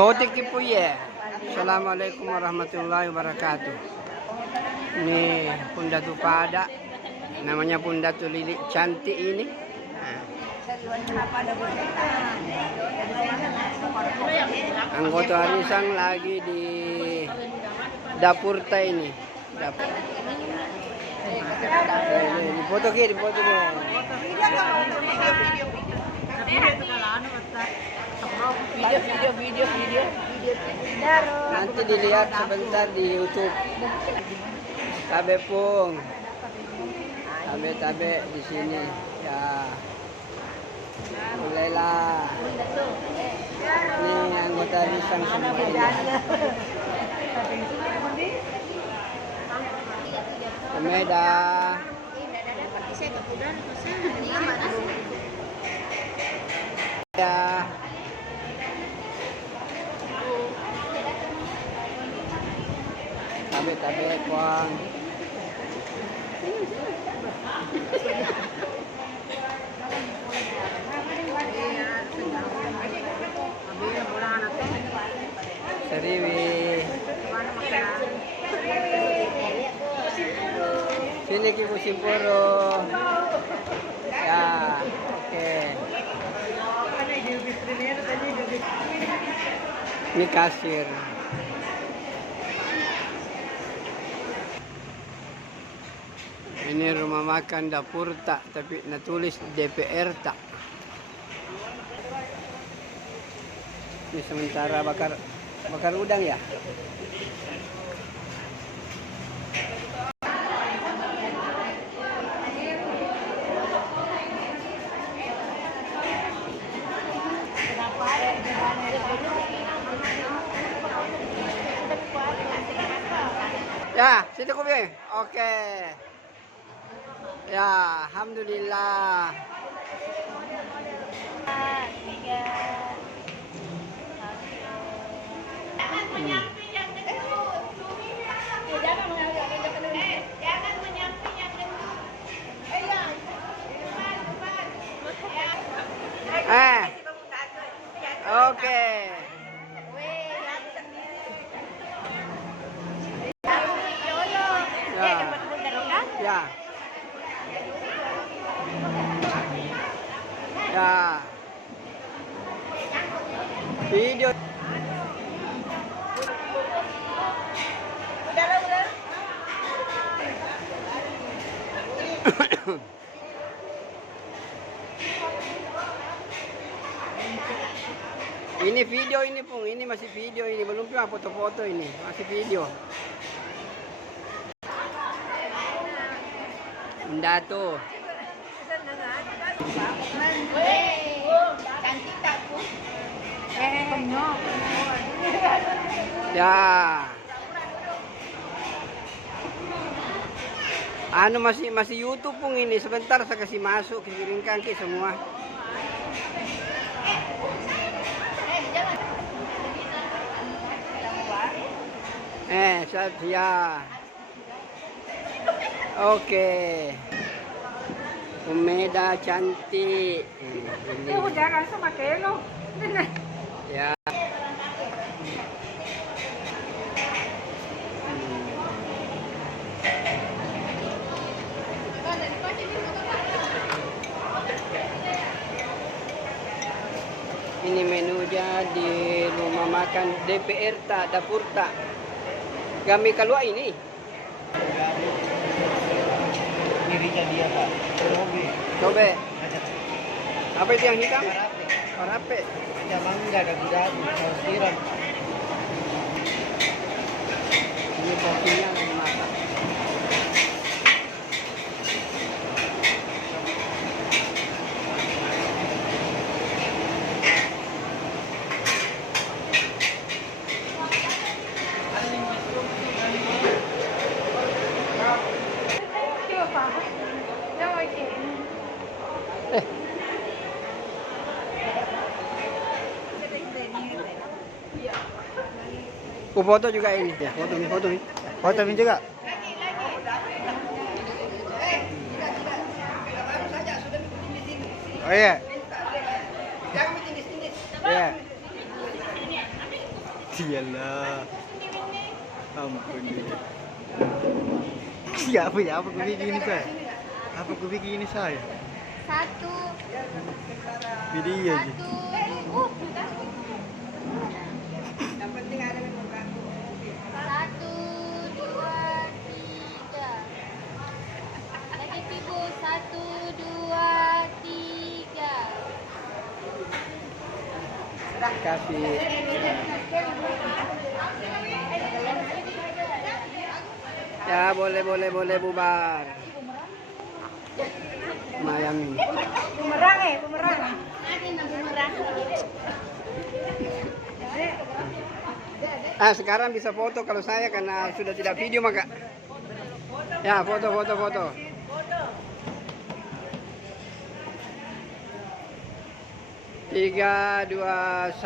Sotik po ya. Assalamualaikum warahmatullahi wabarakatuh. Ini Bunda Tupada, namanya Bunda Tulili cantik ini. Anggota arisan lagi di dapur teh ini. Dapur. Di foto ke, di foto ke. Video. Nanti dilihat sebentar di YouTube. Tabe pung. Tabe di sini. Ya. Mulailah. Ini anggota risang semua ini. Komeda. Ya. Tabe kuang. Seriwi. Sini Kibu Simpuro. Ya, oke. Ini kasir. Ini rumah makan dapur tak, tapi natulis DPR tak. Ini sementara bakar udang ya. Ya, situ kopi. Oke. Ya, alhamdulillah. Oke. Ya. Ya. Video. Ini video ini Pung, ini masih video ini, belum cuma foto-foto ini, masih video. Bunda tuh. Cantik tak Pung? Ya. Anu masih YouTube Pung ini, sebentar saya kasih masuk, kirimkan ke semua. Ya. Oke. Komeda cantik. Jangan sama kelo. Ya. Ini menunya di rumah makan DPR tak, dapur tak. Kami keluar ini. Dirinya dia Pak. Coba. Apa itu yang hitam? Parape. Ada mangga, ada gudang, saus tiram. Ini kopinya lagi masak. Foto juga ini ya, foto nih. Foto ini juga. Oh iya. Iya. Sialah. Ampun dia. Siapa ya? Apa gue bikin ini saya? Apa gue bikin ini saya? Satu. Video aja. Satu. Yang penting ada yang buka. Satu, dua, tiga. Lagi tibu. Satu, dua, tiga. Kasih. Ya boleh bubar. Mayang ini. Bumerang. Sekarang bisa foto kalau saya karena sudah tidak video maka. Ya foto. 3, 2, 1.